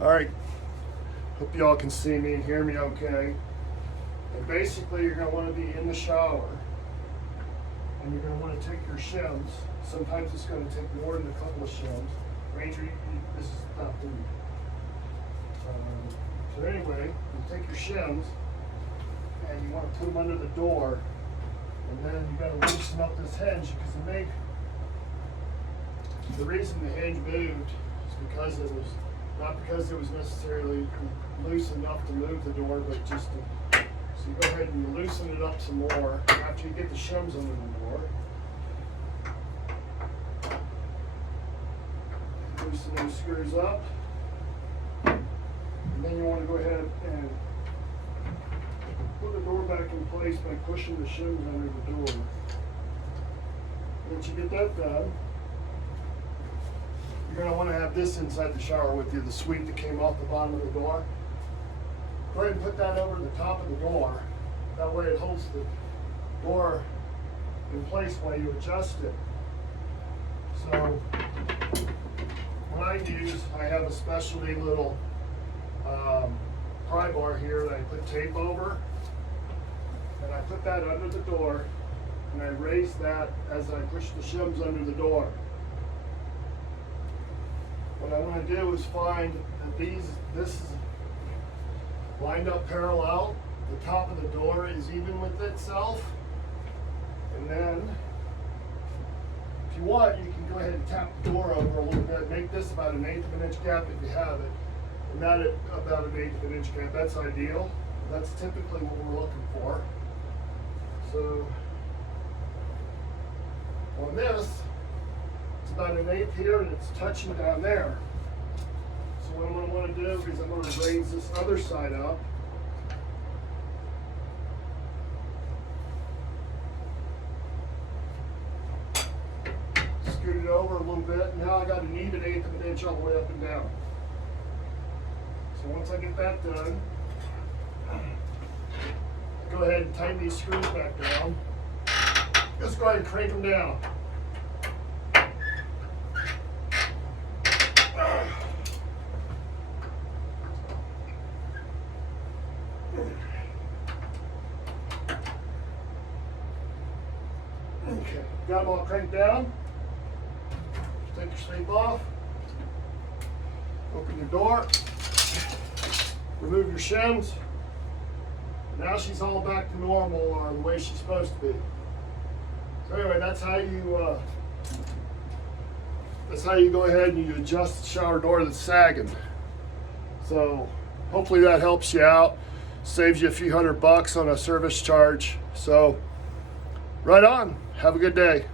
All right, hope you all can see me and hear me okay. And basically you're going to want to be in the shower and you're going to want to take your shims. Sometimes it's going to take more than a couple of shims. Ranger, this is not food. So anyway, you take your shims and you want to put them under the door, and then you got to loosen up this hinge because the reason the hinge moved is because it was not because it was necessarily loose enough to move the door, but just to, so you go ahead and you loosen it up some more after you get the shims under the door. Loosen those screws up, and then you want to go ahead and put the door back in place by pushing the shims under the door. Once you get that done, you're going to want to have this inside the shower with you, the sweep that came off the bottom of the door. Go ahead and put that over the top of the door. That way it holds the door in place while you adjust it. So what I use, I have a specialty little pry bar here that I put tape over, and I put that under the door, and I raise that as I push the shims under the door. What I want to do is find that this is lined up parallel. The top of the door is even with itself, and then if you want, you can go ahead and tap the door over a little bit. Make this about an 1/8 of an inch gap if you have it, and that at about an 1/8 of an inch gap. That's ideal. That's typically what we're looking for. So on this, it's about an 1/8 here, and it's touching down there. So what I'm going to want to do is I'm going to raise this other side up. Scoot it over a little bit. Now I got an even 1/8 of an inch all the way up and down. So once I get that done, go ahead and tighten these screws back down. Just go ahead and crank them down. Okay, got them all cranked down. Take your sleeve off. Open your door. Remove your shims. Now she's all back to normal, or the way she's supposed to be. So anyway, that's how you go ahead and you adjust the shower door that's sagging. So hopefully that helps you out. Saves you a few $100 on a service charge. So right on. Have a good day.